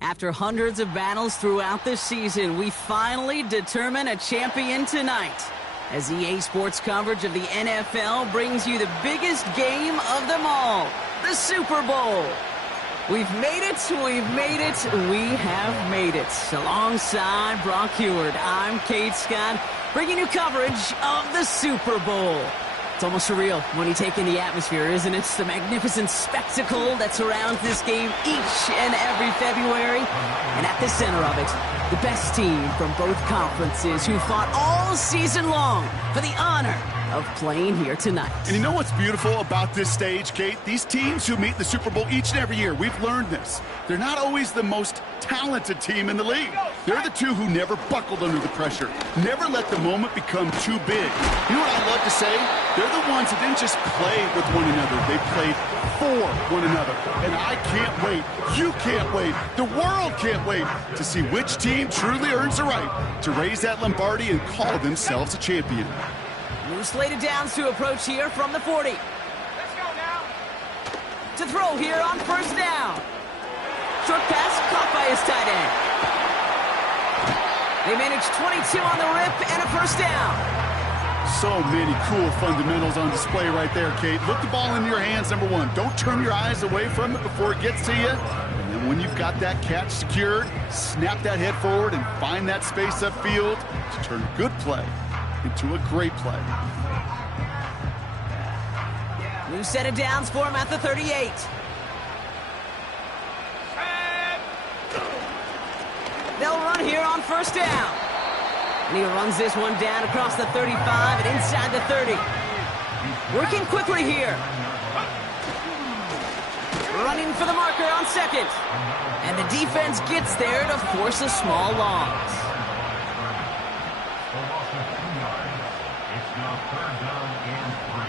After hundreds of battles throughout the season, we finally determine a champion tonight. As EA Sports coverage of the NFL brings you the biggest game of them all, the Super Bowl. We've made it, we have made it. Alongside Brock Huard, I'm Kate Scott, bringing you coverage of the Super Bowl. It's almost surreal when you take in the atmosphere, isn't it? It's the magnificent spectacle that surrounds this game each and every February. And at the center of it, the best team from both conferences who fought all season long for the honor of playing here tonight. And you know what's beautiful about this stage, Kate? These teams who meet the Super Bowl each and every year, we've learned this. They're not always the most talented team in the league. They're the two who never buckled under the pressure, never let the moment become too big. You know what I love to say? They're the ones that didn't just play with one another, they played for one another. And I can't wait, you can't wait, the world can't wait to see which team truly earns the right to raise that Lombardi and call themselves a champion. New slated downs to approach here from the 40. Let's go now. To throw here on first down. Short pass caught by his tight end. They managed 22 on the rip and a first down. So many cool fundamentals on display right there, Kate. Look the ball in your hands, number one. Don't turn your eyes away from it before it gets to you. And then when you've got that catch secured, snap that head forward and find that space upfield to turn a good play into a great play. New set of downs for him at the 38. They'll run here on first down. And he runs this one down across the 35 and inside the 30. Working quickly here. Running for the marker on second. And the defense gets there to force a small loss. It's now third down and 3.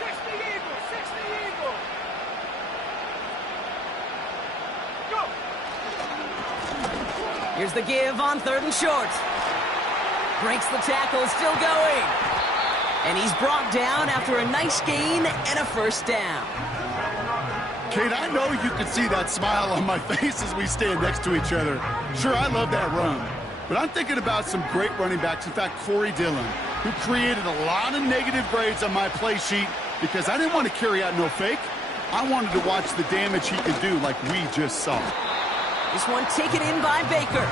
60 Eagles, 60 Eagles. Go. Here's the give on third and short. Breaks the tackle, still going. And he's brought down after a nice gain and a first down. Kate, I know you can see that smile on my face as we stand next to each other. Sure, I love that run. But I'm thinking about some great running backs. In fact, Corey Dillon, who created a lot of negative grades on my play sheet because I didn't want to carry out no fake. I wanted to watch the damage he could do like we just saw. This one taken in by Baker.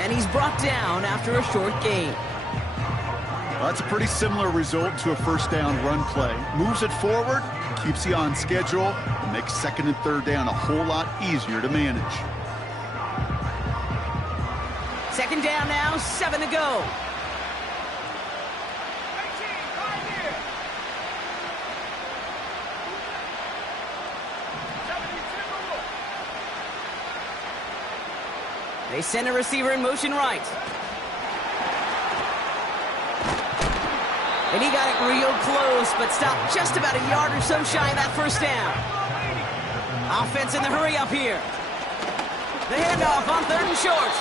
And he's brought down after a short gain. Well, that's a pretty similar result to a first down run play. Moves it forward, keeps you on schedule, and makes second and third down a whole lot easier to manage. Second down now, 7 to go. 18, right here. 72. They send a receiver in motion right. And he got it real close, but stopped just about a yard or so shy of that first down. Offense in the hurry up here. The handoff on third and short.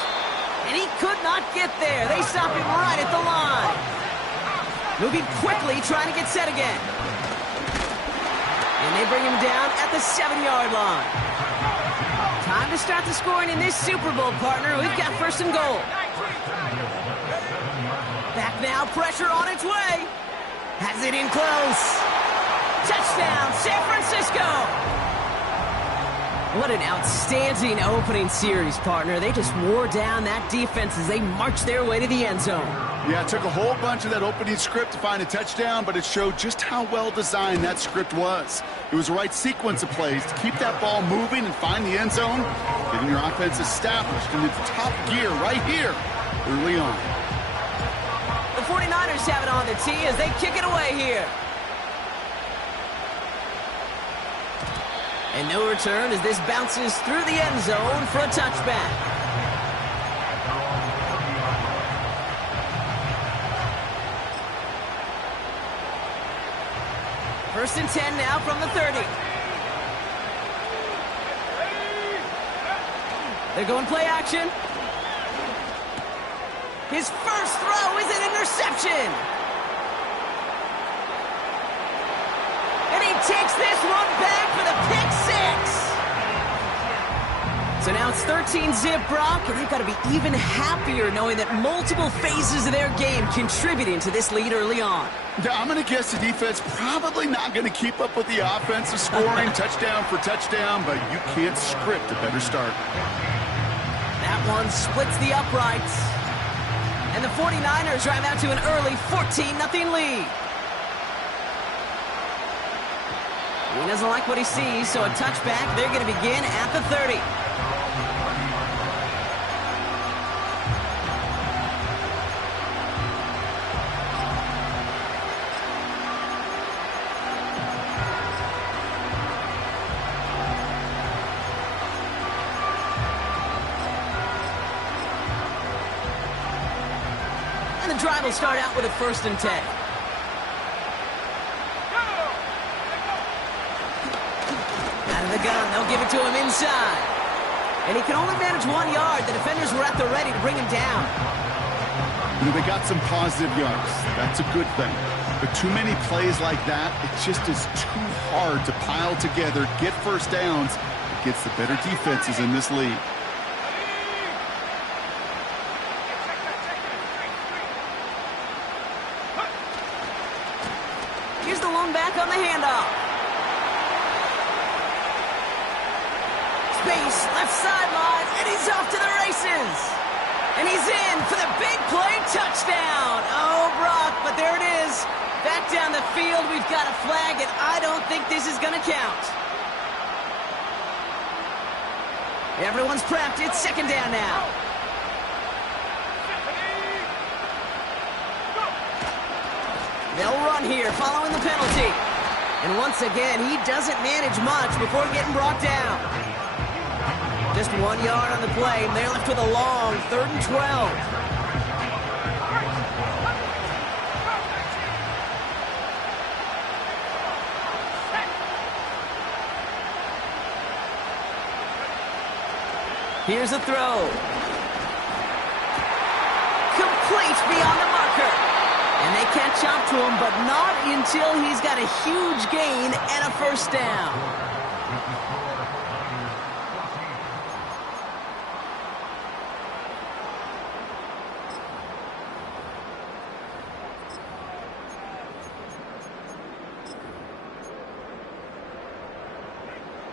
And he could not get there. They stop him right at the line. Moving quickly, trying to get set again. And they bring him down at the 7-yard line. Time to start the scoring in this Super Bowl, partner. We've got first and goal. Back now, pressure on its way. Has it in close. Touchdown, San Francisco. What an outstanding opening series, partner. They just wore down that defense as they marched their way to the end zone. Yeah, it took a whole bunch of that opening script to find a touchdown, but it showed just how well designed that script was. It was the right sequence of plays to keep that ball moving and find the end zone, getting your offense established in its top gear right here early on. The 49ers have it on the tee as they kick it away here. And no return as this bounces through the end zone for a touchback. First and 10 now from the 30. They're going play action. His first throw is an interception. And he takes this one back for the pick six. So now it's 13-zip, Brock, and they've got to be even happier knowing that multiple phases of their game contributing to this lead early on. Yeah, I'm going to guess the defense probably not going to keep up with the offensive scoring touchdown for touchdown, but you can't script a better start. That one splits the uprights. And the 49ers drive out to an early 14-0 lead. He doesn't like what he sees, so a touchback. They're going to begin at the 30. And the drive will start out with a first and 10. The gun, they'll give it to him inside. And he can only manage 1 yard. The defenders were at the ready to bring him down. You know, they got some positive yards. That's a good thing. But too many plays like that, it just is too hard to pile together, get first downs against the better defenses in this league. Here's the lone back on the handoff. Space, left sideline, and he's off to the races. And he's in for the big play touchdown. Oh, Brock, but there it is. Back down the field, we've got a flag, and I don't think this is going to count. Everyone's prepped. It's second down now. They'll run here following the penalty. And once again, he doesn't manage much before getting brought down. Just 1 yard on the play, and they're left with a long 3rd and 12. Here's a throw. Complete beyond the marker. And they catch up to him, but not until he's got a huge gain and a first down.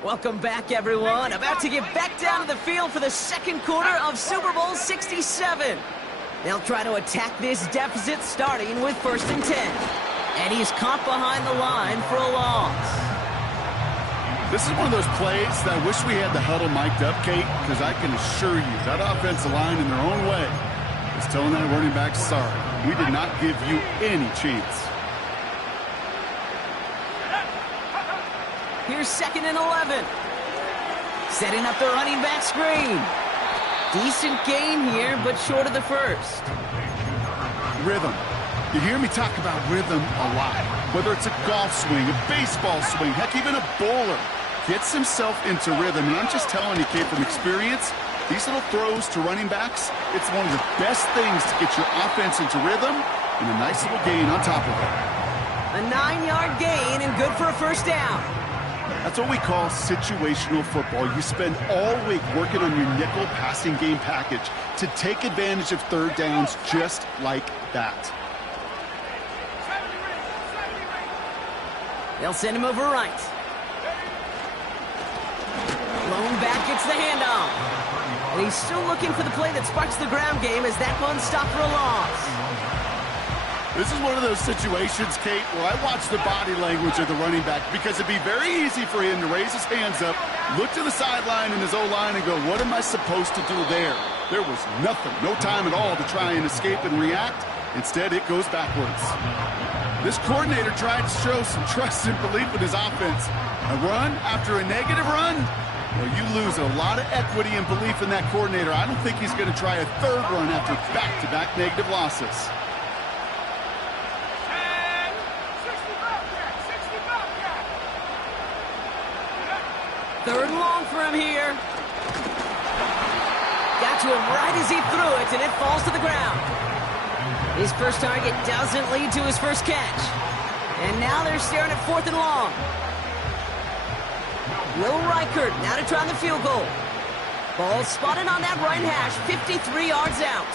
Welcome back, everyone. About to get back down to the field for the second quarter of Super Bowl 67. They'll try to attack this deficit starting with 1st and 10. And he's caught behind the line for a loss. This is one of those plays that I wish we had the huddle mic'd up, Kate, because I can assure you that offensive line in their own way is telling that running back, sorry, we did not give you any chance. Here's 2nd and 11. Setting up the running back screen. Decent gain here, but short of the first. Rhythm. You hear me talk about rhythm a lot. Whether it's a golf swing, a baseball swing, heck, even a bowler gets himself into rhythm. And I'm just telling you, Kate, from experience, these little throws to running backs, it's one of the best things to get your offense into rhythm and a nice little gain on top of it. A 9-yard gain and good for a first down. That's what we call situational football. You spend all week working on your nickel passing game package to take advantage of third downs just like that. They'll send him over right. Lone back gets the handoff. And he's still looking for the play that sparks the ground game as that one stopped for a loss. This is one of those situations, Kate, where I watch the body language of the running back because it'd be very easy for him to raise his hands up, look to the sideline in his O-line and go, what am I supposed to do there? There was nothing, no time at all to try and escape and react. Instead, it goes backwards. This coordinator tried to show some trust and belief in his offense. A run after a negative run? Well, you lose a lot of equity and belief in that coordinator. I don't think he's going to try a third run after back-to-back negative losses. Third and long for him here. Got to him right as he threw it, and it falls to the ground. His first target doesn't lead to his first catch. And now they're staring at 4th and long. Will Reichert now to try the field goal. Ball spotted on that right hash, 53 yards out.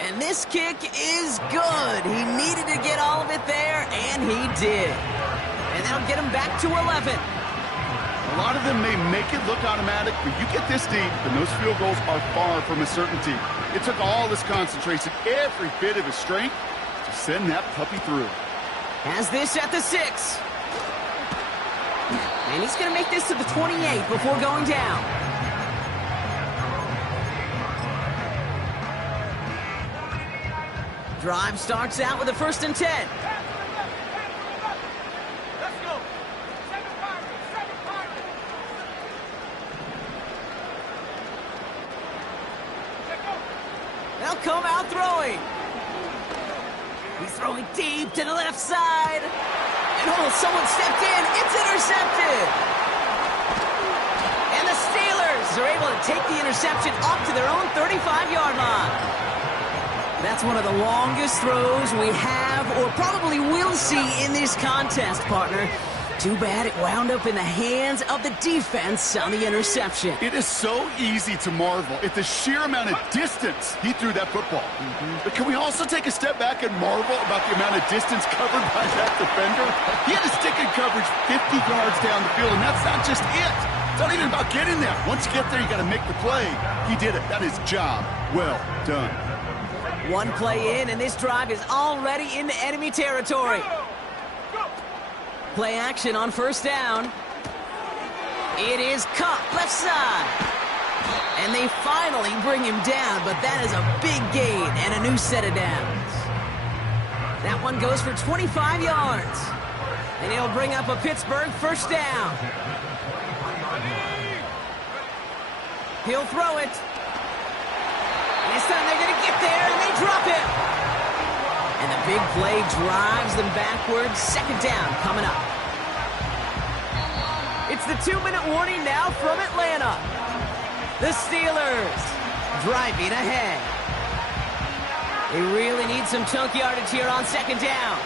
And this kick is good. He needed to get all of it there, and he did. And that'll get him back to 11. A lot of them may make it look automatic, but you get this deep, and those field goals are far from a certainty. It took all his concentration, every bit of his strength, to send that puppy through. Has this at the 6. And he's going to make this to the 28 before going down. Drive starts out with a 1st and 10. Let's go. 7 Pirates, 7 Pirates. Let's go. They'll come out throwing. He's throwing deep to the left side. And oh, someone stepped in. It's intercepted. And the Steelers are able to take the interception up to their own 35-yard line. That's one of the longest throws we have or probably will see in this contest, partner. Too bad it wound up in the hands of the defense on the interception. It is so easy to marvel at the sheer amount of distance he threw that football. But can we also take a step back and marvel about the amount of distance covered by that defender? He had to stick in coverage 50 yards down the field, and that's not just it. It's not even about getting there. Once you get there, you got to make the play. He did it. That is job well done. One play in, and this drive is already into enemy territory. Play action on 1st down. It is caught left side. And they finally bring him down, but that is a big gain and a new set of downs. That one goes for 25 yards. And he'll bring up a Pittsburgh 1st down. He'll throw it. And this time they're going to get there, and they drop it. And the big play drives them backwards. 2nd down coming up. It's the 2-minute warning now from Atlanta. The Steelers driving ahead. They really need some chunk yardage here on 2nd down.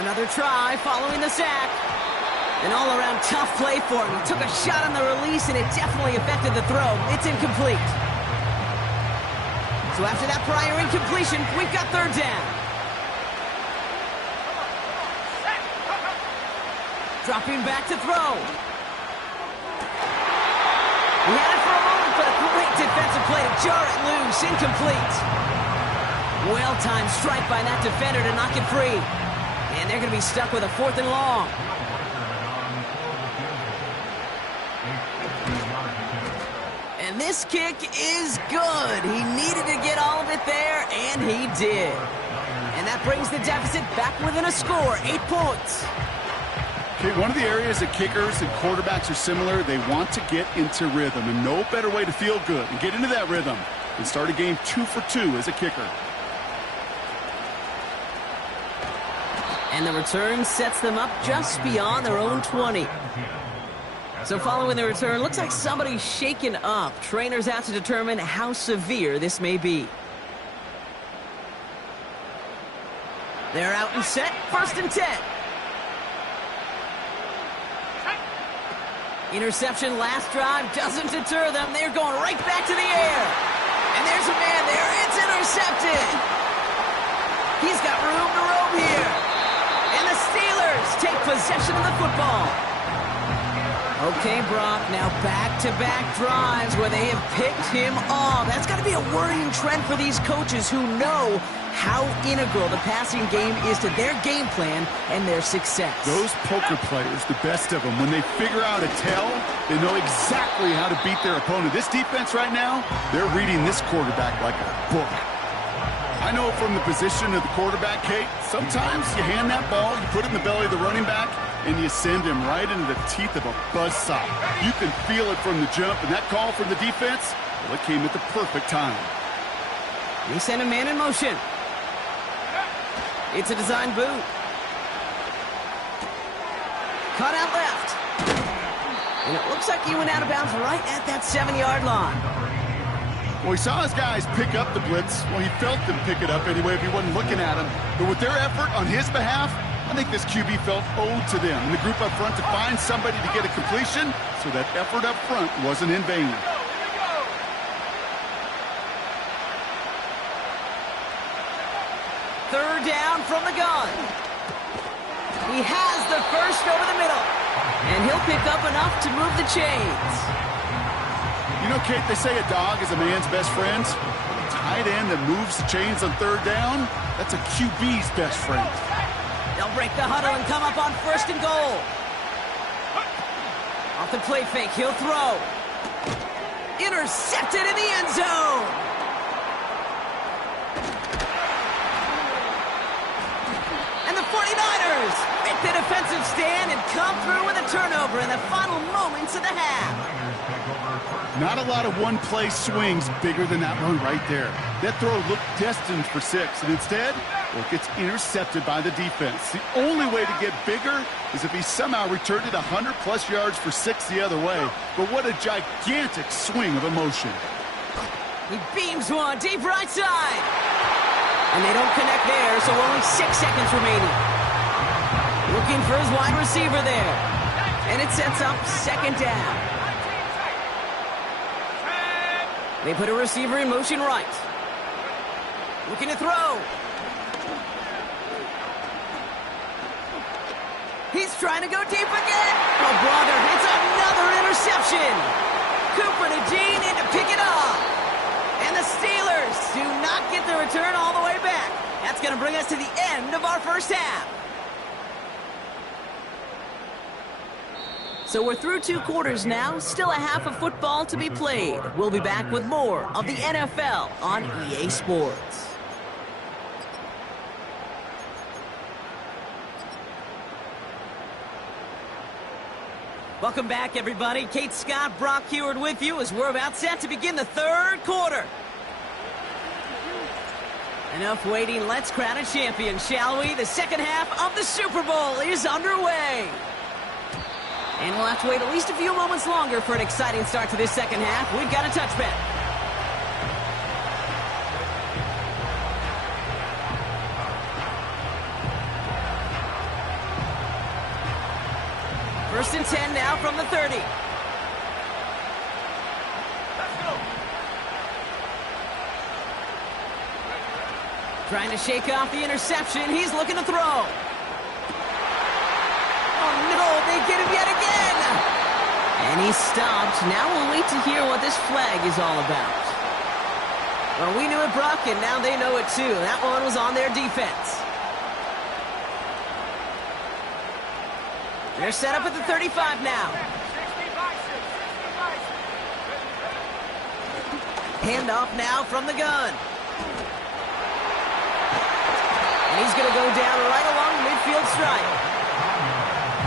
Another try following the sack. An all-around tough play for him. He took a shot on the release, and it definitely affected the throw. It's incomplete. So after that prior incompletion, we've got 3rd down. Dropping back to throw. He had it for a moment, but a great defensive play to jar it loose. Incomplete. Well-timed strike by that defender to knock it free. And they're going to be stuck with a 4th and long. And this kick is good. He needed to get all of it there, and he did. And that brings the deficit back within a score, 8 points. Okay, one of the areas that kickers and quarterbacks are similar, they want to get into rhythm. And no better way to feel good and get into that rhythm than start a game 2 for 2 as a kicker. And the return sets them up just beyond their own 20. So following the return, looks like somebody's shaken up. Trainers have to determine how severe this may be. They're out and set. 1st and 10. Interception last drive doesn't deter them. They're going right back to the air. And there's a man there. It's intercepted. He's got room to roam here. And the Steelers take possession of the football. Okay, Brock, now back-to-back drives where they have picked him off. That's got to be a worrying trend for these coaches who know how integral the passing game is to their game plan and their success. Those poker players, the best of them, when they figure out a tell, they know exactly how to beat their opponent. This defense right now, they're reading this quarterback like a book. I know from the position of the quarterback, Kate, sometimes you hand that ball, you put it in the belly of the running back, and you send him right into the teeth of a buzzsaw. You can feel it from the jump, and that call from the defense, well, it came at the perfect time. They send a man in motion. It's a design boot. Cut out left. And it looks like he went out of bounds right at that 7-yard line. Well, he saw his guys pick up the blitz. Well, he felt them pick it up anyway if he wasn't looking at him. But with their effort on his behalf, I think this QB felt owed to them and the group up front to find somebody to get a completion, so that effort up front wasn't in vain. Third down from the gun. He has the first over the middle. And he'll pick up enough to move the chains. You know, Kate, they say a dog is a man's best friend. A tight end that moves the chains on third down, that's a QB's best friend. They'll break the huddle and come up on 1st and goal. Off the play fake, he'll throw. Intercepted in the end zone. And the 49ers make the defensive stand and come through with a turnover in the final moments of the half. Not a lot of one-play swings bigger than that one right there. That throw looked destined for 6, and instead, well, it gets intercepted by the defense. The only way to get bigger is if he somehow returned it 100-plus yards for 6 the other way. But what a gigantic swing of emotion. He beams one deep right side. And they don't connect there, so only 6 seconds remaining. Looking for his wide receiver there. And it sets up 2nd down. They put a receiver in motion right. Looking to throw. He's trying to go deep again. Oh, brother, it's another interception. Cooper to Dean in to pick it up. And the Steelers do not get the return all the way back. That's going to bring us to the end of our first half. So we're through 2 quarters now, still a half of football to be played. We'll be back with more of the NFL on EA Sports. Welcome back, everybody. Kate Scott, Brock Huard with you as we're about set to begin the 3rd quarter. Enough waiting, let's crown a champion, shall we? The 2nd half of the Super Bowl is underway. And we'll have to wait at least a few moments longer for an exciting start to this 2nd half. We've got a touchback. First and 10 now from the 30. Trying to shake off the interception. He's looking to throw. Oh, no, they get him yet again. And he's stopped. Now we'll wait to hear what this flag is all about. Well, we knew it, Brock, and now they know it too. That one was on their defense. They're set up at the 35 now. Handoff now from the gun. And he's going to go down right along the midfield stripe.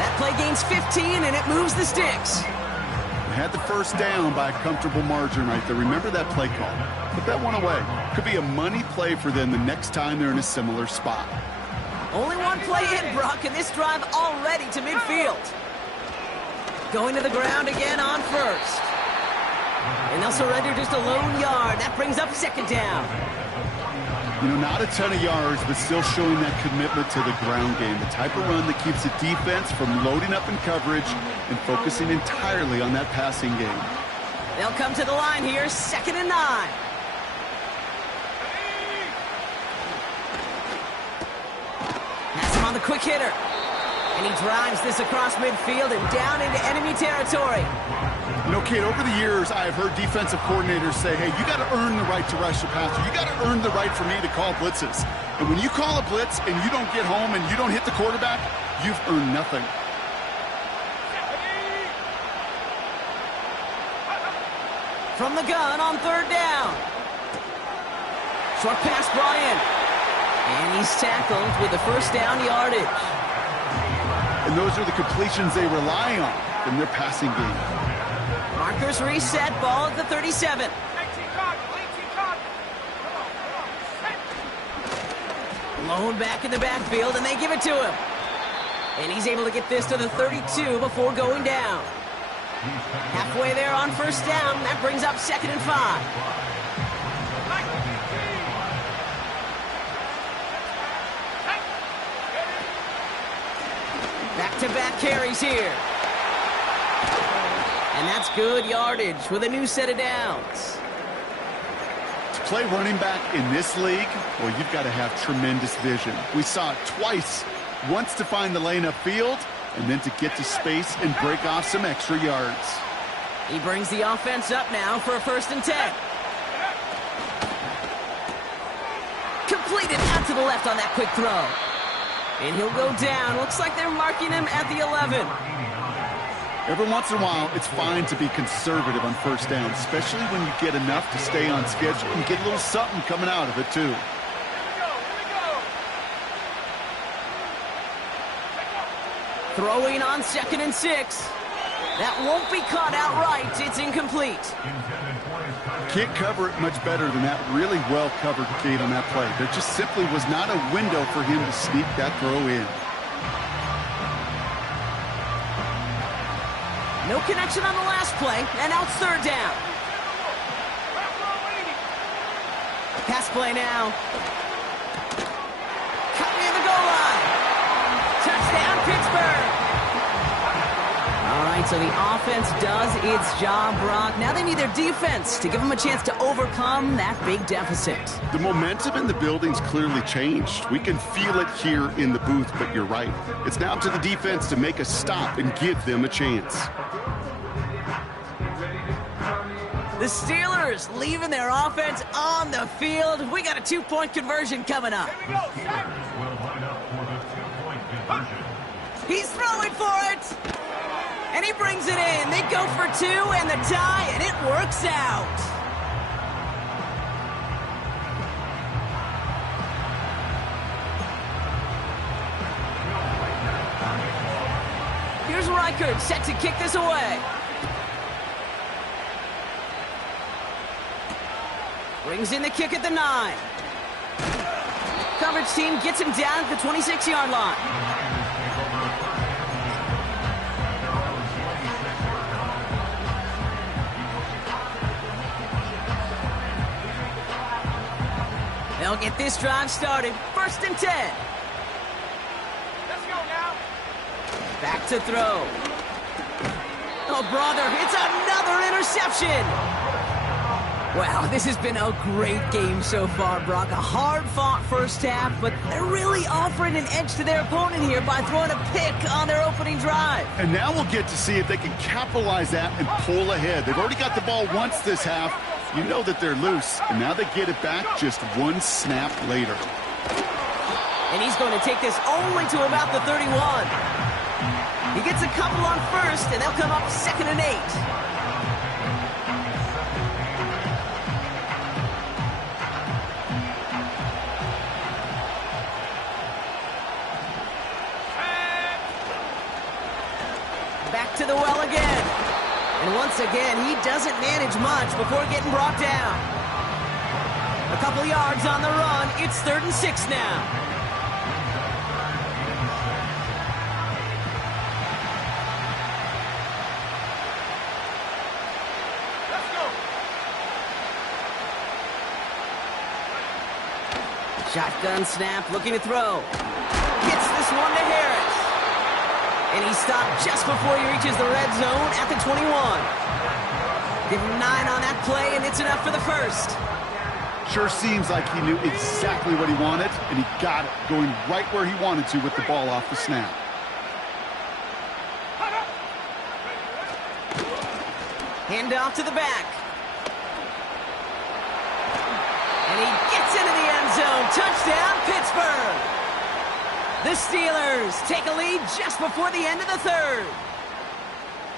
That play gains 15, and it moves the sticks. They had the first down by a comfortable margin right there. Remember that play call. Put that one away. Could be a money play for them the next time they're in a similar spot. Only one play in, Brock, and this drive already to midfield. Going to the ground again on first. And they'll surrender just a lone yard. That brings up 2nd down. You know, not a ton of yards, but still showing that commitment to the ground game. The type of run that keeps the defense from loading up in coverage and focusing entirely on that passing game. They'll come to the line here, 2nd and 9. Pass him on the quick hitter. And he drives this across midfield and down into enemy territory. You know, Kate, over the years, I've heard defensive coordinators say, hey, you got to earn the right to rush the passer. You got to earn the right for me to call blitzes. And when you call a blitz and you don't get home and you don't hit the quarterback, you've earned nothing. From the gun on 3rd down. Short pass brought in. And he's tackled with the first down yardage. And those are the completions they rely on in their passing game. Markers reset, ball at the 37. Lone back in the backfield, and they give it to him. And he's able to get this to the 32 before going down. Halfway there on first down. That brings up 2nd and 5. Back-to-back carries here. And that's good yardage with a new set of downs. To play running back in this league, well, you've got to have tremendous vision. We saw it twice. Once to find the lane upfield, and then to get to space and break off some extra yards. He brings the offense up now for a 1st and 10. Completed out to the left on that quick throw. And he'll go down. Looks like they're marking him at the 11. Every once in a while, it's fine to be conservative on first down, especially when you get enough to stay on schedule and get a little something coming out of it, too. Throwing on 2nd and 6. That won't be caught outright. It's incomplete. Can't cover it much better than that really well-covered gate on that play. There just simply was not a window for him to sneak that throw in. No connection on the last play, and now it's 3rd down. Pass play now. Cut near the goal line. Touchdown, Pittsburgh. All right, so the offense does its job, Brock. Now they need their defense to give them a chance to overcome that big deficit. The momentum in the building's clearly changed. We can feel it here in the booth, but you're right. It's now up to the defense to make a stop and give them a chance. The Steelers leaving their offense on the field. We got a 2-point conversion coming up. He's throwing for it. And he brings it in. They go for 2 and the tie, and it works out. Here's Reichert set to kick this away. Brings in the kick at the 9. Coverage team gets him down at the 26-yard line. They'll get this drive started. 1st and 10. Let's go now. Back to throw. Oh, brother, it's another interception. Wow, this has been a great game so far, Brock. A hard-fought first half, but they're really offering an edge to their opponent here by throwing a pick on their opening drive. And now we'll get to see if they can capitalize that and pull ahead. They've already got the ball once this half. You know that they're loose, and now they get it back just 1 snap later. And he's going to take this only to about the 31. He gets a couple on 1st, and they'll come up 2nd and 8. Back to the well again. And once again, he doesn't manage much before getting brought down. A couple yards on the run. It's 3rd and 6 now. Let's go. Shotgun snap, looking to throw. Gets this one to Harris. And he stopped just before he reaches the red zone at the 21. Give him 9 on that play, and it's enough for the 1st. Sure seems like he knew exactly what he wanted, and he got it, going right where he wanted to with the ball off the snap. Hand off to the back. And he gets into the end zone. Touchdown, Pittsburgh. The Steelers take a lead just before the end of the 3rd.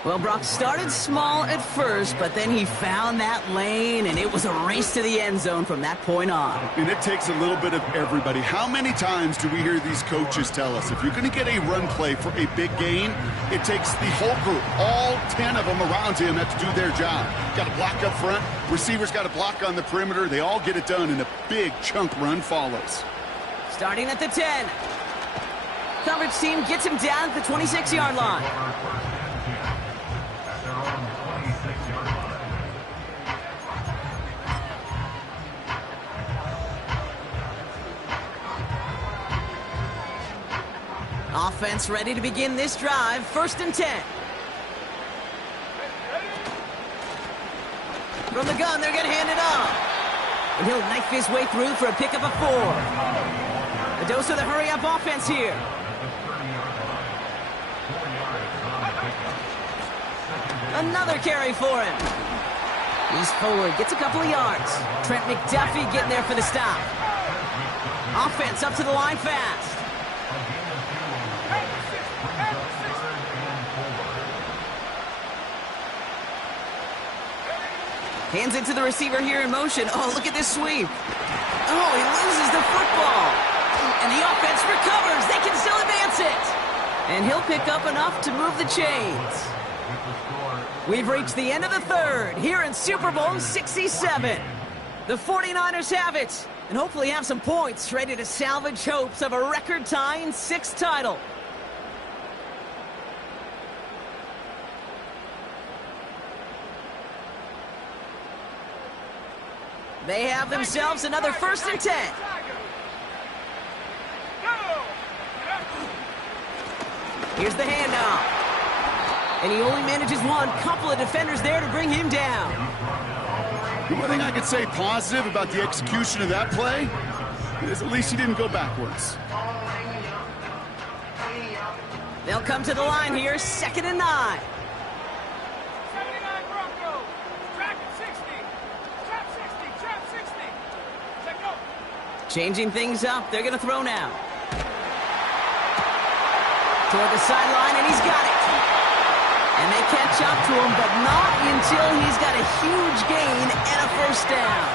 Well, Brock started small at first, but then he found that lane, and it was a race to the end zone from that point on. And it takes a little bit of everybody. How many times do we hear these coaches tell us, if you're going to get a run play for a big gain, it takes the whole group, all 10 of them around him have to do their job. Got to block up front, receivers got to block on the perimeter. They all get it done, and a big chunk run follows. Starting at the 10. coverage team gets him down at the 26-yard line. Offense ready to begin this drive. 1st and 10. From the gun, they're going to hand it off. And he'll knife his way through for a pickup of 4. A dose of the hurry-up offense here. Another carry for him. He's forward, gets a couple of yards. Trent McDuffie getting there for the stop. Offense up to the line fast. Hands it to the receiver here in motion. Oh, look at this sweep. Oh, he loses the football. And the offense recovers. They can still advance it. And he'll pick up enough to move the chains. We've reached the end of the 3rd here in Super Bowl 67. The 49ers have it, and hopefully have some points ready to salvage hopes of a record-tying 6th title. They have themselves another 1st and 10. Here's the handoff. And he only manages one. Couple of defenders there to bring him down. The one thing I could say positive about the execution of that play is at least he didn't go backwards. They'll come to the line here, 2nd and 9. 79 Broncos. Track at 60. Trap 60. Trap 60. Check go. Changing things up. They're going to throw now. Toward the sideline, and he's got it. And they catch up to him, but not until he's got a huge gain and a 1st down.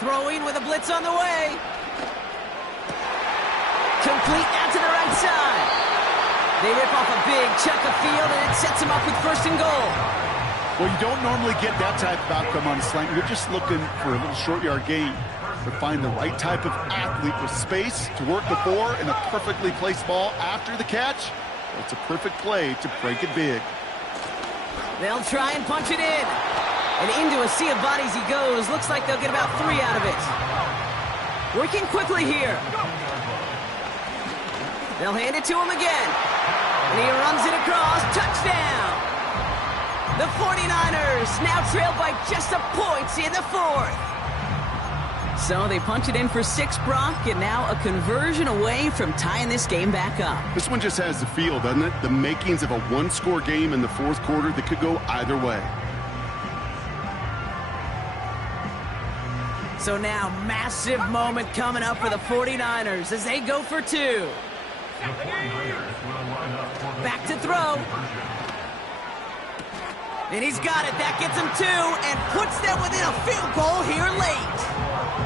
Throwing with a blitz on the way. Complete out to the right side. They rip off a big chunk of field, and it sets him up with 1st and goal. Well, you don't normally get that type of outcome on a slant. You're just looking for a little short yard gain. But find the right type of athlete with space to work before and a perfectly placed ball after the catch. Well, it's a perfect play to break it big. They'll try and punch it in. And into a sea of bodies he goes. Looks like they'll get about 3 out of it. Working quickly here. They'll hand it to him again. And he runs it across. Touchdown! The 49ers now trailed by just a point in the 4th. So they punch it in for 6, Brock, and now a conversion away from tying this game back up. This one just has the feel, doesn't it? The makings of a one-score game in the 4th quarter that could go either way. So now, massive moment coming up for the 49ers as they go for 2. Back to throw. And he's got it. That gets him 2 and puts them within a field goal here late.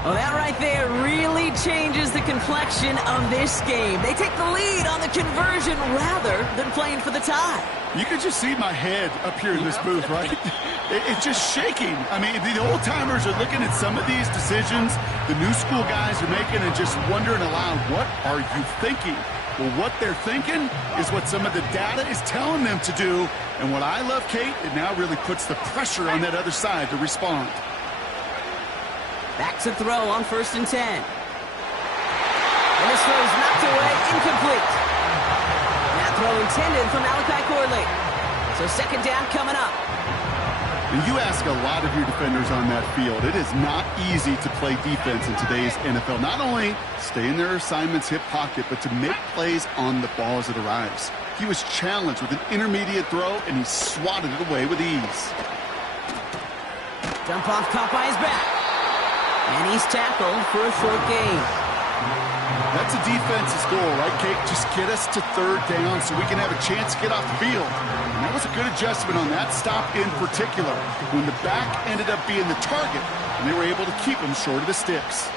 Well, that right there really changes the complexion of this game. They take the lead on the conversion rather than playing for the tie. You can just see my head up here in this booth, right? It's just shaking. I mean, the old-timers are looking at some of these decisions the new school guys are making and just wondering aloud, what are you thinking? Well, what they're thinking is what some of the data is telling them to do. And what I love, Kate, it now really puts the pressure on that other side to respond. Back to throw on 1st and 10. And this throw is knocked away, incomplete. That throw intended for Malachi Corley. So 2nd down coming up. And you ask a lot of your defenders on that field. It is not easy to play defense in today's NFL. Not only stay in their assignment's hip pocket, but to make plays on the ball as it arrives. He was challenged with an intermediate throw, and he swatted it away with ease. Dump off caught by his back. And he's tackled for a short gain. That's a defense's goal, right, Kate? Just get us to 3rd down so we can have a chance to get off the field. And that was a good adjustment on that stop in particular, when the back ended up being the target, and they were able to keep him short of the sticks.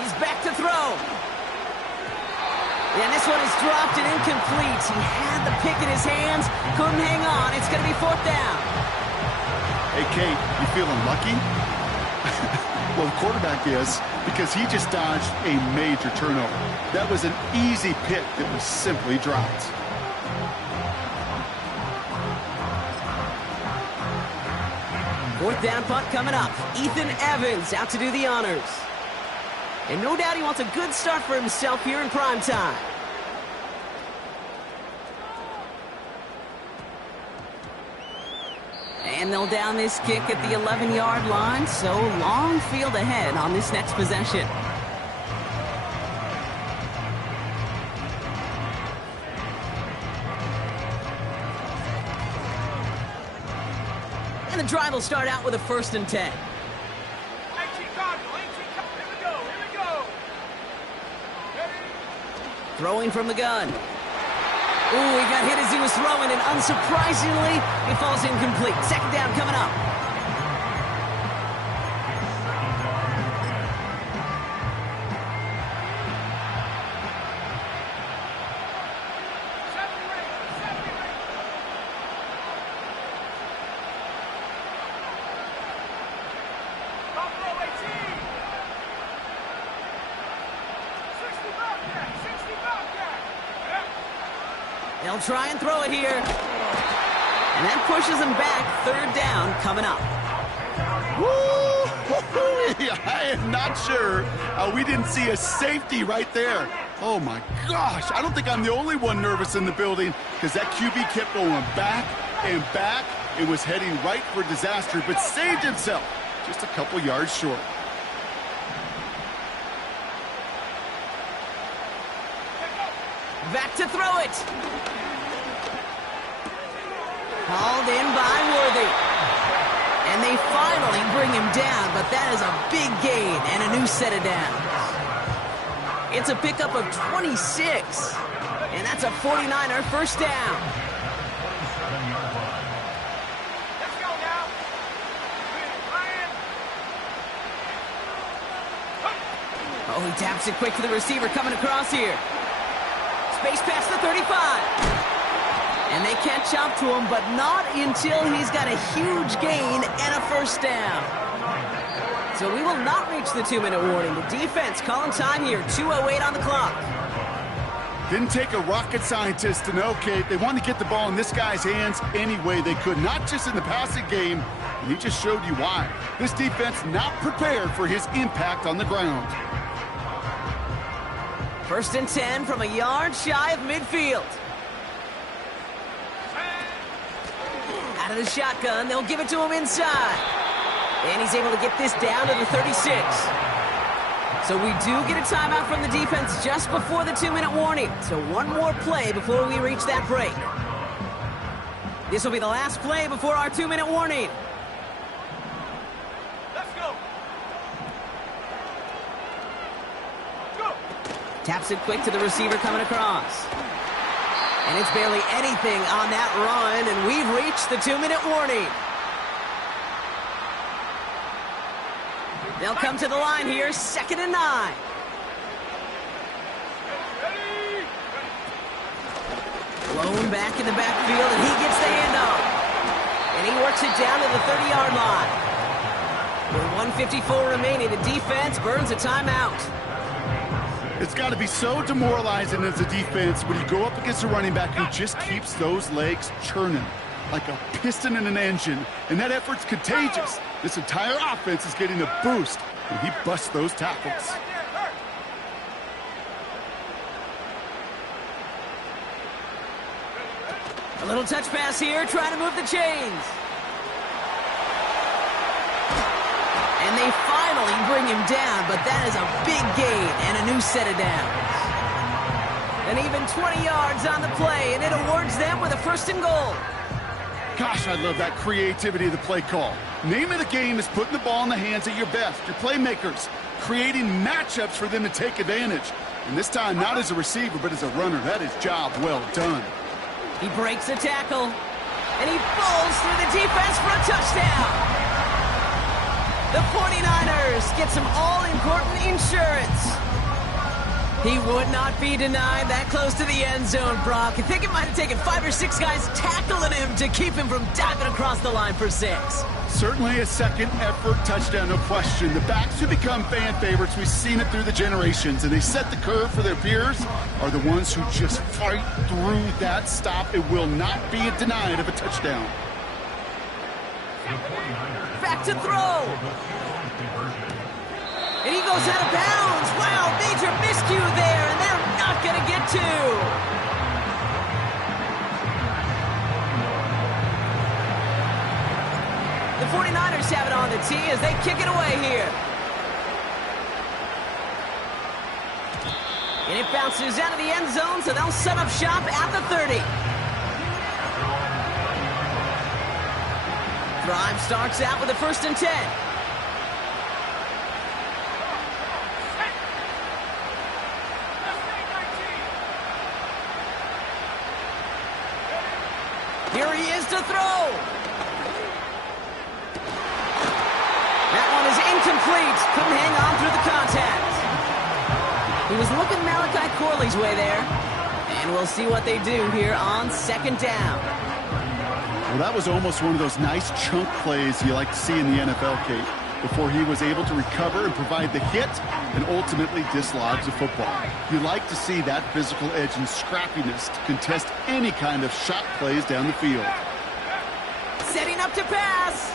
He's back to throw. And this one is dropped and incomplete. He had the pick in his hands, couldn't hang on. It's going to be 4th down. Hey, Kate, you feeling lucky? Well, the quarterback is, because he just dodged a major turnover. That was an easy pick that was simply dropped. Fourth down punt coming up. Ethan Evans out to do the honors. And no doubt he wants a good start for himself here in prime time. And they'll down this kick at the 11-yard line, so long field ahead on this next possession. And the drive will start out with a 1st and 10. Throwing from the gun. Ooh, he got hit as he was throwing, and unsurprisingly, he falls incomplete. 2nd down coming up. They'll try and throw it here. And that pushes him back. 3rd down coming up. Woo! I am not sure we didn't see a safety right there. Oh, my gosh. I don't think I'm the only one nervous in the building because that QB kept going back and back. It was heading right for disaster, but saved himself just a couple yards short. Back to throw it. Called in by Worthy. And they finally bring him down, but that is a big gain and a new set of downs. It's a pickup of 26. And that's a 49er 1st down. Let's go now. Oh, he taps it quick to the receiver coming across here. Space past the 35. And they catch up to him, but not until he's got a huge gain and a 1st down. So we will not reach the 2-minute warning. The defense calling time here. 2:08 on the clock. Didn't take a rocket scientist to know, Kate. They wanted to get the ball in this guy's hands any way they could, not just in the passing game. And he just showed you why. This defense not prepared for his impact on the ground. 1st and 10 from a yard shy of midfield. Out of the shotgun, they'll give it to him inside. And he's able to get this down to the 36. So we do get a timeout from the defense just before the 2-minute warning. So one more play before we reach that break. This will be the last play before our 2-minute warning. Let's go. Go. Taps it quick to the receiver coming across. And it's barely anything on that run, and we've reached the 2-minute warning. They'll come to the line here, 2nd and 9. Blown back in the backfield, and he gets the handoff. And he works it down to the 30-yard line. With 1:54 remaining, the defense burns a timeout. It's got to be so demoralizing as a defense when you go up against a running back who just keeps those legs churning like a piston in an engine, and that effort's contagious. This entire offense is getting a boost when he busts those tackles. A little touch pass here, trying to move the chains. And they finally bring him down, but that is a big gain and a new set of downs. And even 20 yards on the play, and it awards them with a 1st and goal. Gosh, I love that creativity of the play call. Name of the game is putting the ball in the hands of your best, your playmakers, creating matchups for them to take advantage. And this time, not as a receiver, but as a runner. That is job well done. He breaks a tackle, and he falls through the defense for a touchdown. The 49ers get some all-important insurance. He would not be denied that close to the end zone, Brock. I think it might have taken 5 or 6 guys tackling him to keep him from diving across the line for 6. Certainly a second effort touchdown, no question. The backs who become fan favorites, we've seen it through the generations, and they set the curve for their peers, are the ones who just fight through that stop. It will not be denied of a touchdown. Back to throw. And he goes out of bounds. Wow, major miscue there, and they're not going to get to. The 49ers have it on the tee as they kick it away here. And it bounces out of the end zone, so they'll set up shop at the 30. Drive starts out with a 1st and 10. Here he is to throw. That one is incomplete. Couldn't hang on through the contact. He was looking Malachi Corley's way there. And we'll see what they do here on 2nd down. Well, that was almost one of those nice chunk plays you like to see in the NFL, Kate, before he was able to recover and provide the hit and ultimately dislodge the football. You like to see that physical edge and scrappiness to contest any kind of shot plays down the field. Setting up to pass.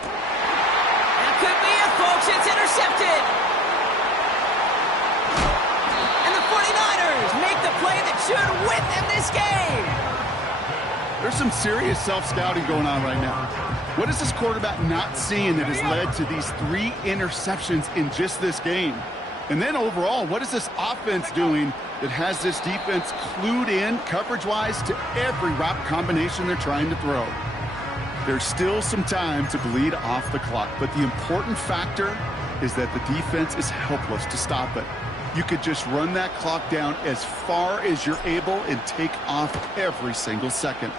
That could be it, folks. It's intercepted. And the 49ers make the play that should win them this game. There's some serious self-scouting going on right now. What is this quarterback not seeing that has led to these 3 interceptions in just this game? And then overall, what is this offense doing that has this defense clued in coverage-wise to every route combination they're trying to throw? There's still some time to bleed off the clock, but the important factor is that the defense is helpless to stop it. You could just run that clock down as far as you're able and take off every single second.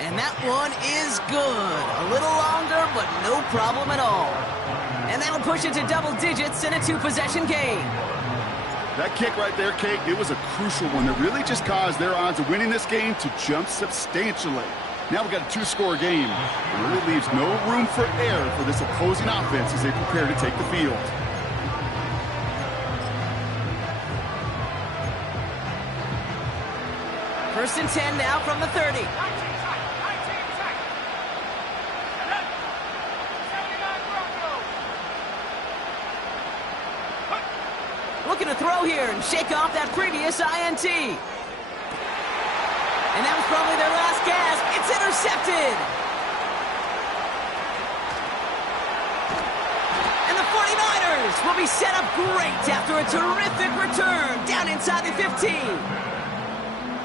And that one is good. A little longer, but no problem at all. And that'll push it to double digits in a 2-possession game. That kick right there, Kate, it was a crucial one that really just caused their odds of winning this game to jump substantially. Now we've got a 2-score game. It really leaves no room for error for this opposing offense as they prepare to take the field. First and 10 now from the 30. Looking to throw here and shake off that previous INT. And that was probably their last gasp. It's intercepted. And the 49ers will be set up great after a terrific return down inside the 15.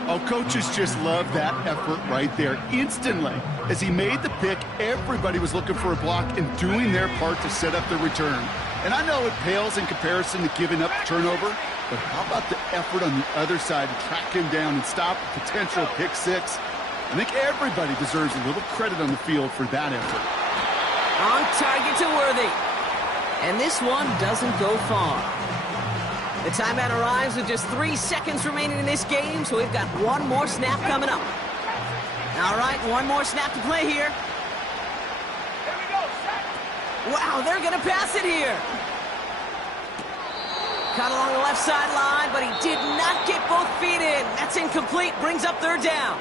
Oh, coaches just love that effort right there. Instantly, as he made the pick, everybody was looking for a block and doing their part to set up the return. And I know it pales in comparison to giving up the turnover, but how about the effort on the other side to track him down and stop a potential pick 6? I think everybody deserves a little credit on the field for that effort. On target to Worthy. And this one doesn't go far. The timeout arrives with just 3 seconds remaining in this game, so we've got one more snap coming up. All right, one more snap to play here. Wow, they're going to pass it here. Caught along the left sideline, but he did not get both feet in. That's incomplete, brings up 3rd down.